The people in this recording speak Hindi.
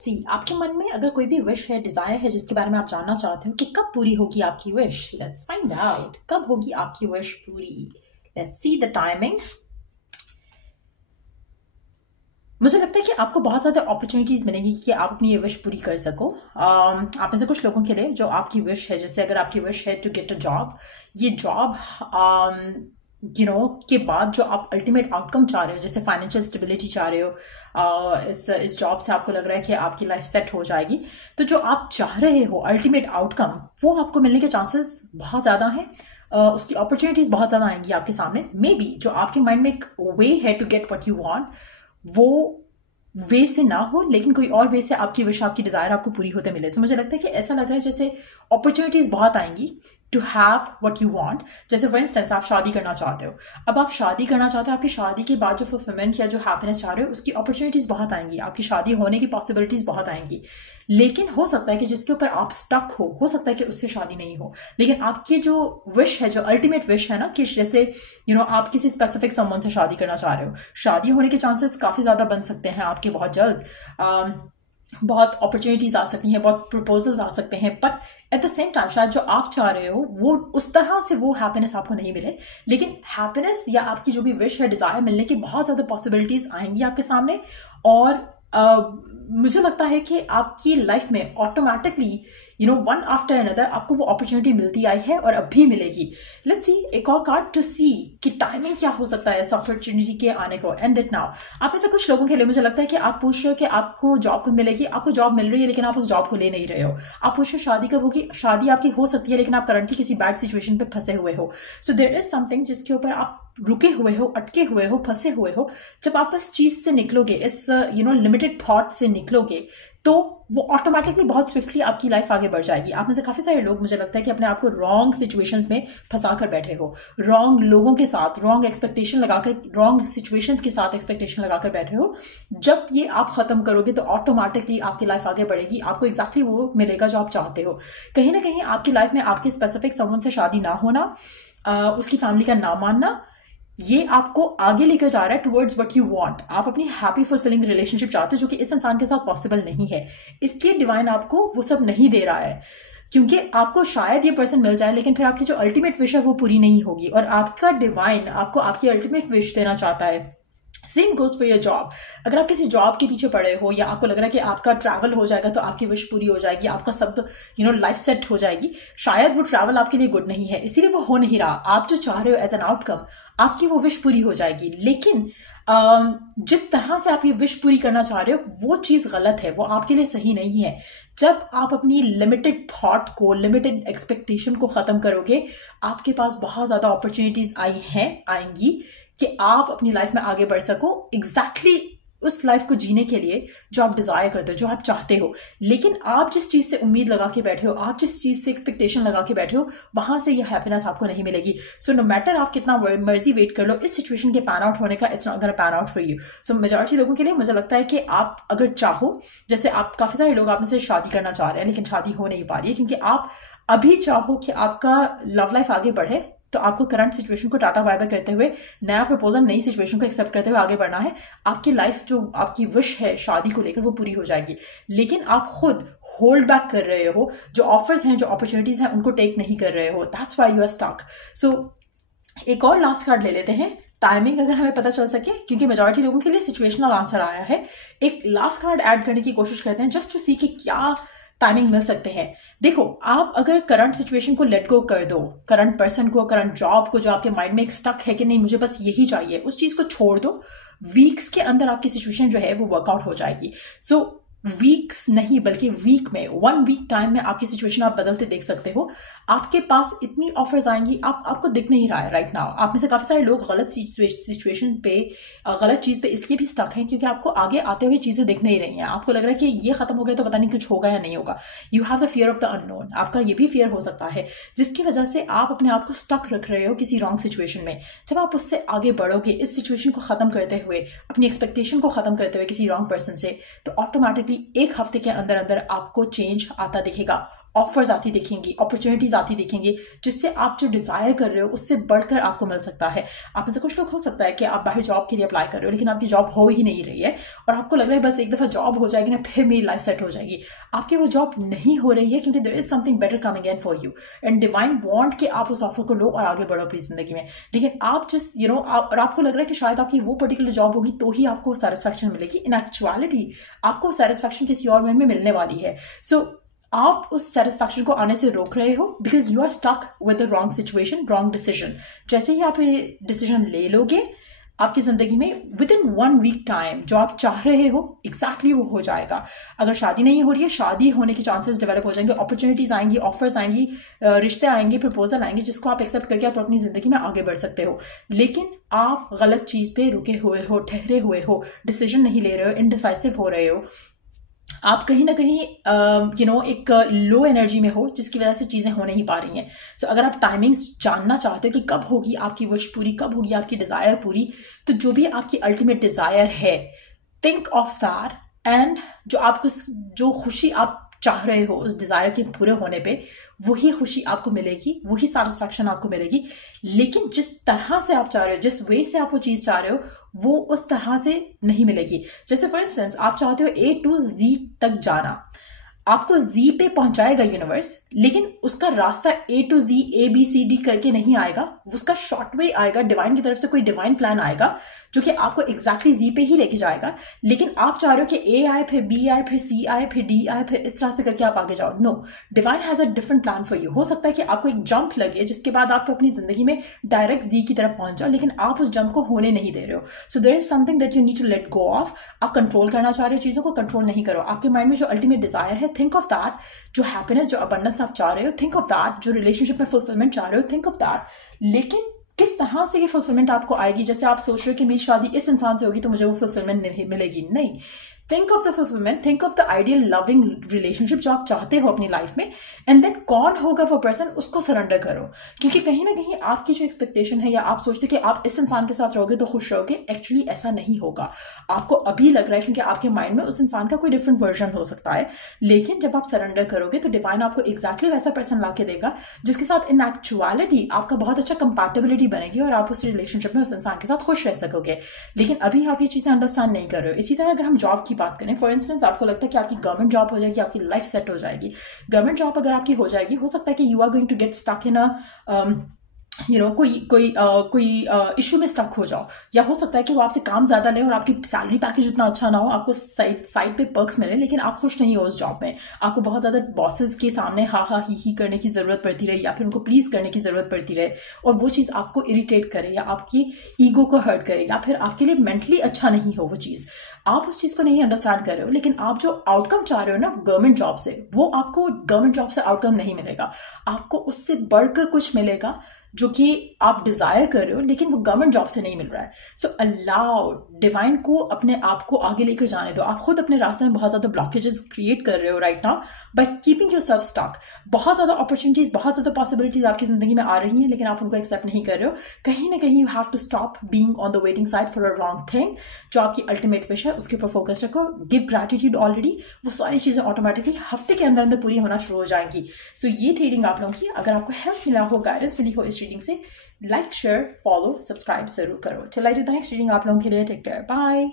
आपके मन में अगर कोई भी विश है, डिजायर है जिसके बारे में आप जानना चाहते हो कि कब पूरी होगी आपकी विश, लेट्स फाइंड आउट कब होगी आपकी विश पूरी। Let's see the timing. मुझे लगता है कि आपको बहुत ज़्यादा अपॉर्चुनिटीज़ मिलेंगी कि आप अपनी ये विश पूरी कर सको। आप में से कुछ लोगों के लिए जो आपकी विश है, जैसे अगर आपकी विश है टू गेट अ जॉब, ये जॉब के बाद जो आप अल्टीमेट आउटकम चाह रहे हो, जैसे फाइनेंशियल स्टेबिलिटी चाह रहे हो, इस जॉब से आपको लग रहा है कि आपकी लाइफ सेट हो जाएगी, तो जो आप चाह रहे हो अल्टीमेट आउटकम, वो आपको मिलने के चांसेस बहुत ज़्यादा हैं। उसकी अपॉर्चुनिटीज़ बहुत ज़्यादा आएंगी आपके सामने। मे बी जो आपके माइंड में एक वे है to get what you want, वो वे से ना हो, लेकिन कोई और वे से आपकी विश, आपकी डिजायर आपको पूरी होते मिले। तो मुझे लगता है कि ऐसा लग रहा है जैसे अपॉर्चुनिटीज बहुत आएंगी to have what you want. जैसे फॉर इंस्टेंस आप शादी करना चाहते हो, अब आप शादी करना चाहते हो, आपकी शादी के बाद जो फुलफिलमेंट या जो हैप्पीनेस चाह रहे हो, उसकी अपॉर्चुनिटीज बहुत आएंगी, आपकी शादी होने की पॉसिबिलिटीज बहुत आएंगी। लेकिन हो सकता है कि जिसके ऊपर आप स्टक हो सकता है कि उससे शादी नहीं हो। लेकिन आपकी जो विश है, जो अल्टीमेट विश है ना, कि जैसे आप किसी स्पेसिफिक समवन से शादी करना चाह रहे हो, शादी होने के चांसेस काफी ज्यादा बन सकते हैं आपके बहुत जल्द। बहुत अपॉर्चुनिटीज आ सकती हैं, बहुत प्रपोजल्स आ सकते हैं, but at the same time शायद जो आप चाह रहे हो वो उस तरह से वो हैप्पीनेस आपको नहीं मिले। लेकिन हैप्पीनेस या आपकी जो भी विश है, डिजायर मिलने की बहुत ज्यादा पॉसिबिलिटीज आएंगी आपके सामने। और मुझे लगता है कि आपकी लाइफ में ऑटोमेटिकली वन आफ्टर अनदर आपको वो अपॉर्चुनिटी मिलती आई है और अब भी मिलेगी। लेट्स सी एक और कार्ड टू सी कि टाइमिंग क्या हो सकता है इस अपॉर्चुनिटी के आने को। And it now. आप में से कुछ लोगों के लिए मुझे लगता है कि आप पूछ रहे हो कि आपको जॉब कब मिलेगी, आपको जॉब मिल रही है लेकिन आप उस जॉब को ले नहीं रहे हो। आप पूछ रहे हो शादी कब होगी, शादी आपकी हो सकती है लेकिन आप करंटली किसी बैड सिचुएशन पे फंसे हुए हो। सो देयर इज समथिंग जिसके ऊपर आप रुके हुए हो, अटके हुए हो, फंसे हुए हो। जब आप इस चीज से निकलोगे, इस लिमिटेड थॉट से निकलोगे, तो वो ऑटोमेटिकली बहुत स्विफ्टली आपकी लाइफ आगे बढ़ जाएगी। आप में से काफी सारे लोग मुझे लगता है कि अपने आप को रॉन्ग सिचुएशंस में फंसा कर बैठे हो, रॉन्ग लोगों के साथ रॉन्ग एक्सपेक्टेशन लगाकर, रॉन्ग सिचुएशंस के साथ एक्सपेक्टेशन लगाकर बैठे हो। जब ये आप खत्म करोगे तो ऑटोमेटिकली आपकी लाइफ आगे बढ़ेगी, आपको एग्जैक्टली वो मिलेगा जो आप चाहते हो। कहीं ना कहीं आपकी लाइफ में आपके स्पेसिफिक समवन से शादी ना होना, उसकी फैमिली का ना मानना, ये आपको आगे लेकर जा रहा है टुवर्ड्स व्हाट यू वांट। आप अपनी हैप्पी फुलफिलिंग रिलेशनशिप चाहते हो जो कि इस इंसान के साथ पॉसिबल नहीं है। इसलिए डिवाइन आपको वो सब नहीं दे रहा है, क्योंकि आपको शायद ये पर्सन मिल जाए लेकिन फिर आपकी जो अल्टीमेट विश है वो पूरी नहीं होगी। और आपका डिवाइन आपको आपकी अल्टीमेट विश देना चाहता है। Same goes for your job. अगर आप किसी जॉब के पीछे पड़े हो या आपको लग रहा है कि आपका ट्रैवल हो जाएगा तो आपकी विश पूरी हो जाएगी, आपका सब लाइफ सेट हो जाएगी, शायद वो ट्रैवल आपके लिए गुड नहीं है, इसीलिए वो हो नहीं रहा। आप जो चाह रहे हो एज एन आउटकम, आपकी वो विश पूरी हो जाएगी। लेकिन जिस तरह से आप ये विश पूरी करना चाह रहे हो वो चीज गलत है, वो आपके लिए सही नहीं है। जब आप अपनी लिमिटेड थॉट को, लिमिटेड एक्सपेक्टेशन को खत्म करोगे, आपके पास बहुत ज्यादा अपॉर्चुनिटीज आएंगी कि आप अपनी लाइफ में आगे बढ़ सको, एग्जैक्टली उस लाइफ को जीने के लिए जो आप डिजायर करते हो, जो आप चाहते हो। लेकिन आप जिस चीज से उम्मीद लगा के बैठे हो, आप जिस चीज से एक्सपेक्टेशन लगा के बैठे हो, वहां से यह हैप्पीनेस आपको नहीं मिलेगी। सो नो मैटर आप कितना मर्जी वेट कर लो, इस सिचुएशन के पैन आउट होने का it's not gonna pan out for you. So majority लोगों के लिए मुझे लगता है कि आप अगर चाहो, जैसे आप काफी सारे लोग आप में से शादी करना चाह रहे हैं लेकिन शादी हो नहीं पा रही है, क्योंकि आप अभी चाहो कि आपका लव लाइफ आगे बढ़े, तो आपको करंट सिचुएशन को टाटा बाय बाय करते हुए, नया प्रपोजल, नई सिचुएशन को एक्सेप्ट करते हुए आगे बढ़ना है। आपकी लाइफ, जो आपकी विश है शादी को लेकर, वो पूरी हो जाएगी। लेकिन आप खुद होल्ड बैक कर रहे हो, जो ऑफर्स हैं, जो अपॉर्चुनिटीज हैं, उनको टेक नहीं कर रहे हो। That's why you are stuck. So एक और लास्ट कार्ड ले लेते हैं, टाइमिंग अगर हमें पता चल सके, क्योंकि मेजॉरिटी लोगों के लिए सिचुएशनल आंसर आया है। एक लास्ट कार्ड ऐड करने की कोशिश करते हैं जस्ट टू सी कि क्या टाइमिंग मिल सकते हैं। देखो, आप अगर करंट सिचुएशन को लेट गो कर दो, करंट पर्सन को, करंट जॉब को, जो आपके माइंड में एक स्टक है कि नहीं मुझे बस यही चाहिए, उस चीज को छोड़ दो, वीक्स के अंदर आपकी सिचुएशन जो है वो वर्कआउट हो जाएगी। सो वीक्स नहीं बल्कि वीक में, 1 वीक टाइम में आपकी सिचुएशन आप बदलते देख सकते हो। आपके पास इतनी ऑफर्स आएंगी, आपको दिख नहीं रहा है राइट नाउ। आप में से काफी सारे लोग गलत सिचुएशन पे, गलत चीज पे इसलिए भी स्टक हैं क्योंकि आपको आगे आते हुए चीजें दिख नहीं रही हैं। आपको लग रहा है कि ये खत्म हो गया तो पता नहीं कुछ होगा या नहीं होगा। You have the fear of the unknown. आपका ये भी फियर हो सकता है जिसकी वजह से आप अपने आप को स्टक रख रहे हो किसी रॉन्ग सिचुएशन में। जब आप उससे आगे बढ़ोगे, इस सिचुएशन को खत्म करते हुए, अपनी एक्सपेक्टेशन को खत्म करते हुए किसी रॉन्ग पर्सन से, तो ऑटोमेटिकली एक हफ्ते के अंदर अंदर आपको चेंज आता दिखेगा। ऑफर्स आती दिखेंगी, अपॉर्चुनिटीज आती दिखेंगी, जिससे आप जो डिजायर कर रहे हो उससे बढ़कर आपको मिल सकता है। आप में से कुछ लोग हो सकता है कि आप बाहर जॉब के लिए अप्लाई कर रहे हो, लेकिन आपकी जॉब हो ही नहीं रही है और आपको लग रहा है बस एक दफा जॉब हो जाएगी ना फिर मेरी लाइफ सेट हो जाएगी। आपकी वो जॉब नहीं हो रही है क्योंकि there is something better coming in for you and divine want कि आप उस ऑफर को लो और आगे बढ़ो अपनी जिंदगी में। लेकिन आप जस्ट और आपको लग रहा है कि शायद आपकी वो पर्टिकुलर जॉब होगी तो ही आपको सेटिस्फैक्शन मिलेगी। इन एक्चुअलिटी आपको सेटिस्फैक्शन किसी और वे में मिलने वाली है। सो आप उस सेटिस्फैक्शन को आने से रोक रहे हो because you are stuck with the wrong situation, wrong decision. जैसे ही आप ये डिसीजन ले लोगे आपकी जिंदगी में विद इन 1 वीक टाइम जो आप चाह रहे हो एग्जैक्टली वो हो जाएगा। अगर शादी नहीं हो रही है, शादी होने के चांसेस डेवलप हो जाएंगे, अपॉर्चुनिटीज आएंगी, ऑफर्स आएंगी, रिश्ते आएंगे, प्रपोजल आएंगे जिसको आप एक्सेप्ट करके आप अपनी जिंदगी में आगे बढ़ सकते हो। लेकिन आप गलत चीज पे रुके हुए हो, ठहरे हुए हो, डिसीजन नहीं ले रहे हो, इनडिसाइसिव हो रहे हो, आप कहीं ना कहीं एक लो एनर्जी में हो जिसकी वजह से चीजें हो नहीं पा रही हैं। सो अगर आप टाइमिंग्स जानना चाहते हो कि कब होगी आपकी विश पूरी, कब होगी आपकी डिजायर पूरी, तो जो भी आपकी अल्टीमेट डिजायर है थिंक ऑफ दैट एंड जो खुशी आप चाह रहे हो उस डिजायर के पूरे होने पे वही खुशी आपको मिलेगी, वही सेटिस्फैक्शन आपको मिलेगी। लेकिन जिस तरह से आप चाह रहे हो, जिस वे से आप वो चीज चाह रहे हो वो उस तरह से नहीं मिलेगी। जैसे फॉर इंस्टेंस आप चाहते हो A to Z तक जाना, आपको Z पे पहुंचाएगा यूनिवर्स, लेकिन उसका रास्ता A to Z ABCD करके नहीं आएगा, उसका शॉर्ट वे आएगा, डिवाइन की तरफ से कोई डिवाइन प्लान आएगा जो कि आपको एग्जैक्टली Z पे ही लेके जाएगा। लेकिन आप चाह रहे हो कि A आए, फिर B आए, फिर C आए, फिर D आए, फिर इस तरह से करके आप आगे जाओ। No, divine has a different plan for you. हो सकता है कि आपको एक जंप लगे जिसके बाद आप अपनी जिंदगी में डायरेक्ट Z की तरफ पहुंच जाओ, लेकिन आप उस जंप को होने नहीं दे रहे हो। So there is something that you need to let go of. आप कंट्रोल करना चाह रहे हो चीजों को, कंट्रोल नहीं करो। आपके माइंड में जो अल्टीमेट डिजायर है, थिंक ऑफ दैट। जो हैप्पीनेस, जो अबंडेंस आप चाह रहे हो, थिंक ऑफ दैट। जो रिलेशनशिप में फुलफिलमेंट चाह रहे हो, थिंक ऑफ दैट। लेकिन किस तरह से ये फुलफिलमेंट आपको आएगी? जैसे आप सोच रहे हो कि मेरी शादी इस इंसान से होगी तो मुझे वो फुलफिलमेंट नहीं मिलेगी। नहीं, think of the fulfilment, think of the ideal loving relationship जो आप चाहते हो अपनी लाइफ में, एंड देन कौन होगा वो पर्सन, उसको सरेंडर करो। क्योंकि कहीं ना कहीं आपकी जो एक्सपेक्टेशन है या आप सोचते कि आप इस इंसान के साथ रहोगे तो खुश रहोगे, एक्चुअली ऐसा नहीं होगा। आपको अभी लग रहा है क्योंकि आपके माइंड में उस इंसान का कोई डिफरेंट वर्जन हो सकता है, लेकिन जब आप सरेंडर करोगे तो डिवाइन आपको एग्जैक्टली वैसा पर्सन ला के देगा जिसके साथ इन एक्चुअलिटी आपका बहुत अच्छा कंपैटिबिलिटी बनेगी और आप उस रिलेशनशिप में उस इंसान के साथ खुश रह सकोगे। लेकिन अभी आप ये चीजें अंडरस्टैंड नहीं कर रहे हो। इसी तरह अगर हम जॉब की बात करें, फॉर इंस्टेंस आपको लगता है कि आपकी गवर्नमेंट जॉब हो जाएगी, आपकी लाइफ सेट हो जाएगी। गवर्नमेंट जॉब अगर आपकी हो जाएगी, हो सकता है कि you are going to get stuck in कोई इशू में स्टक हो जाओ, या हो सकता है कि वो आपसे काम ज्यादा ले और आपकी सैलरी पैकेज इतना अच्छा ना हो, आपको साइड पे पर्क्स मिले, लेकिन आप खुश नहीं हो उस जॉब में। आपको बहुत ज्यादा बॉसेस के सामने हा ही करने की जरूरत पड़ती रहे, या फिर उनको प्लीज करने की जरूरत पड़ती रहे, और वो चीज आपको इरिटेट करे या आपकी ईगो को हर्ट करे, या फिर आपके लिए मेंटली अच्छा नहीं हो वो चीज। आप उस चीज को नहीं अंडरस्टैंड कर रहे हो, लेकिन आप जो आउटकम चाह रहे हो ना गवर्नमेंट जॉब से, वो आपको गवर्नमेंट जॉब से आउटकम नहीं मिलेगा। आपको उससे बढ़कर कुछ मिलेगा जो कि आप डिजायर कर रहे हो, लेकिन वो गवर्नमेंट जॉब से नहीं मिल रहा है। सो अलाउ डिवाइन को अपने आप को आगे लेकर जाने दो। आप खुद अपने रास्ते में बहुत ज्यादा ब्लॉकेजेस क्रिएट कर रहे हो right now by keeping yourself stuck. बहुत ज्यादा अपॉर्चुनिटीज, बहुत ज्यादा पॉसिबिलिटीज आपकी जिंदगी में आ रही हैं, लेकिन आप उनको एक्सेप्ट नहीं कर रहे हो। कहीं ना कहीं you have to stop being on the waiting side for a wrong thing. जो आपकी अल्टीमेट विश है उसके ऊपर फोकस रखो, गिव ग्रैटिट्यूड ऑलरेडी, वो सारी चीजें ऑटोमेटिकली हफ्ते के अंदर अंदर पूरी होना शुरू हो जाएंगी। सो ये रीडिंग आप लोगों की, अगर आपको हेल्प मिला हो, गाइडेंस मिली हो इस रीडिंग से, लाइक, शेयर, फॉलो, सब्सक्राइब जरूर करो। Till I do the next reading आप लोगों के लिए टेक केयर, बाय।